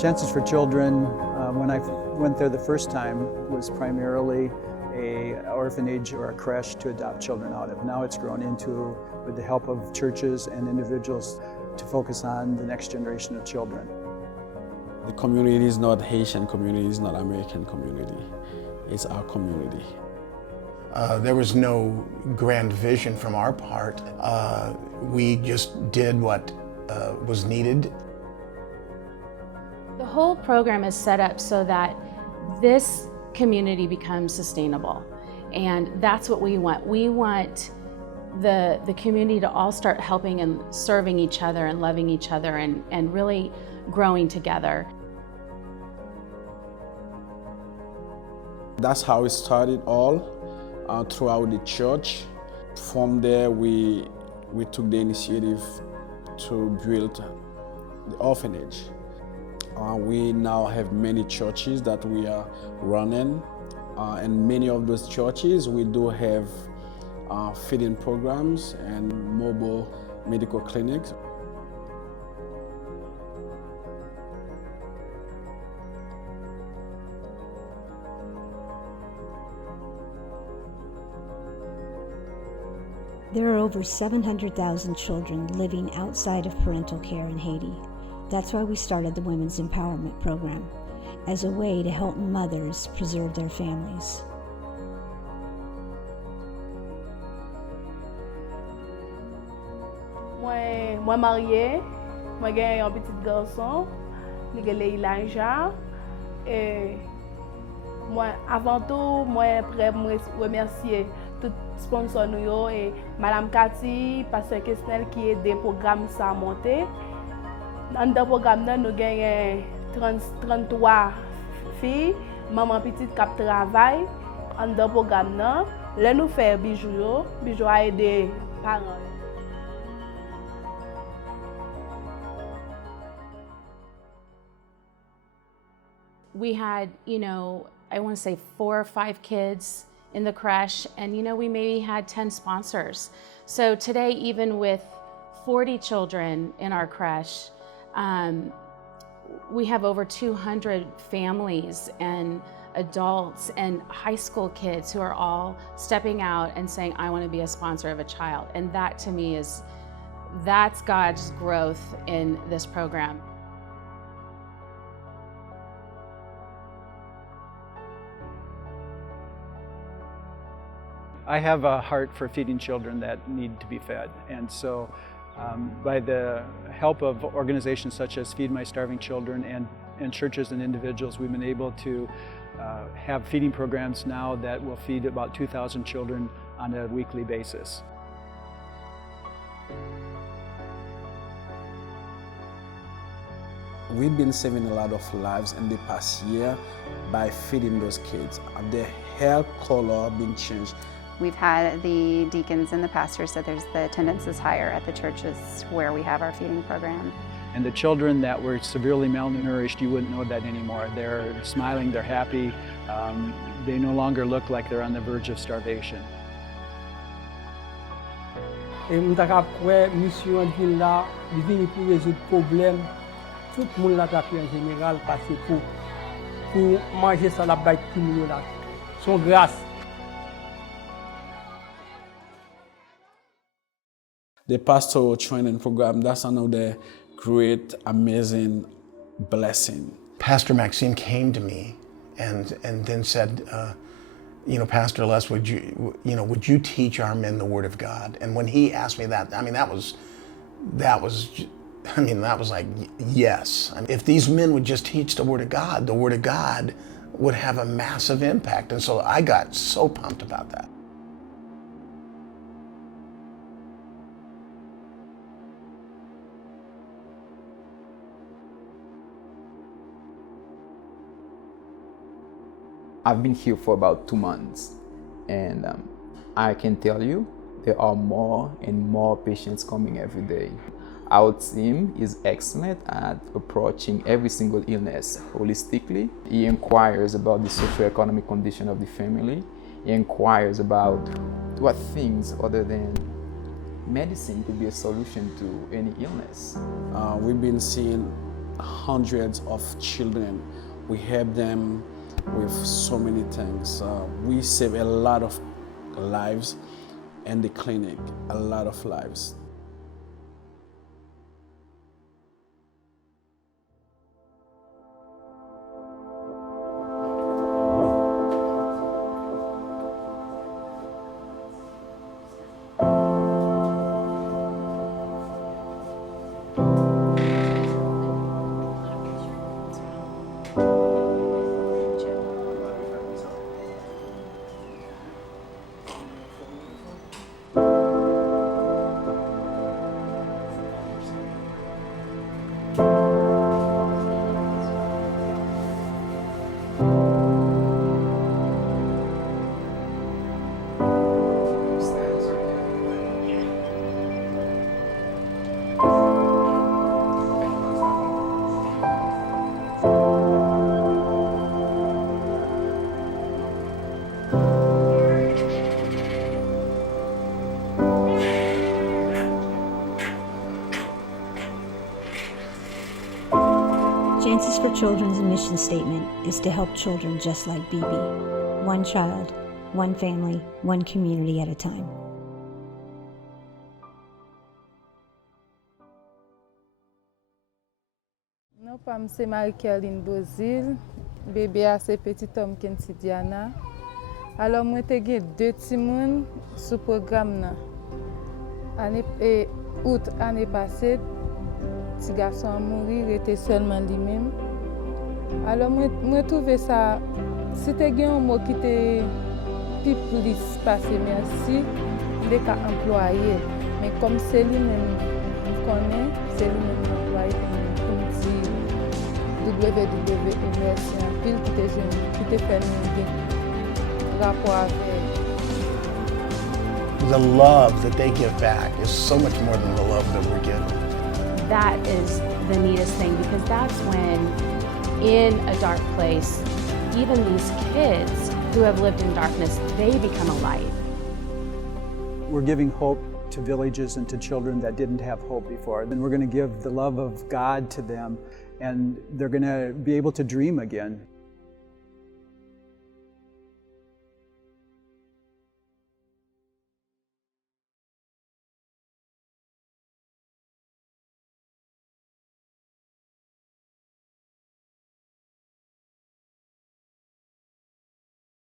Chances for Children, when I went there the first time, was primarily an orphanage or a creche to adopt children out of. Now it's grown into, with the help of churches and individuals, to focus on the next generation of children. The community is not Haitian community, it's not American community. It's our community. There was no grand vision from our part. We just did what was needed. The whole program is set up so that this community becomes sustainable. And that's what we want. We want the community to all start helping and serving each other and loving each other and really growing together. That's how it started all throughout the church. From there, we took the initiative to build the orphanage. We now have many churches that we are running, and many of those churches we do have feeding programs and mobile medical clinics. There are over 700,000 children living outside of parental care in Haiti. That's why we started the Women's Empowerment Program, as a way to help mothers preserve their families. Moi mariée, moi j'ai un petit garçon, il est Elijah. Et moi, avant tout, moi prêt remercier tout sponsor nous et Madame Cathy, Pasteur Kesnel qui aide le programme à monter. Dans le programme, nous avons 33 filles, maman petite qui travaille. Dans le programme, là, nous faisons bijoux à aider les parents. We had, I want to say 4 or 5 kids in the creche, and we maybe had 10 sponsors. So today, even with 40 children in our creche, we have over 200 families and adults and high school kids who are all stepping out and saying, I want to be a sponsor of a child. And that to me that's God's growth in this program. I have a heart for feeding children that need to be fed, and so by the help of organizations such as Feed My Starving Children and churches and individuals, we've been able to have feeding programs now that will feed about 2,000 children on a weekly basis. We've been saving a lot of lives in the past year by feeding those kids. Their hair color being changed. We've had the deacons and the pastors said the attendance is higher at the churches where we have our feeding program. And the children that were severely malnourished, you wouldn't know that anymore. They're smiling, they're happy. They no longer look like they're on the verge of starvation. Et nous avons fait mission de là, de venir pour résoudre problème. Tout le monde l'a fait en général parce que pour manger ça la bête qui nous là. Son grâce. The pastoral training program, that's another great, amazing blessing. Pastor Maxime came to me and then said, Pastor Les, would you teach our men the Word of God? And when he asked me that, that was like, yes. If these men would just teach the Word of God would have a massive impact. And so I got so pumped about that. I've been here for about 2 months, and I can tell you there are more and more patients coming every day. Our team is excellent at approaching every single illness holistically. He inquires about the socioeconomic condition of the family. He inquires about what things other than medicine could be a solution to any illness. We've been seeing hundreds of children. We help them with so many things. We save a lot of lives in the clinic, a lot of lives. Chances for Children's mission statement is to help children just like Bibi. One child, one family, one community at a time. Non, pam se Marie-Caroline Bozil, bébé a se petit homme Kensi Diana. Alors moi te gen 2 timoun sous programme nan. Août année passée, petit garçon a mouru, il était seulement lui-même. Alors moi trouvé ça, si te gen un mot qui te plus passé merci, il est qu'à employer. Mais comme c'est lui-même connaît, c'est lui-même employé pour me dire WWW merci en pile qui te fait un rapport avec. The love that they give back is so much more than the love that we're given. That is the neatest thing, because that's when, in a dark place, even these kids who have lived in darkness, they become a light. We're giving hope to villages and to children that didn't have hope before. And we're going to give the love of God to them, and they're going to be able to dream again.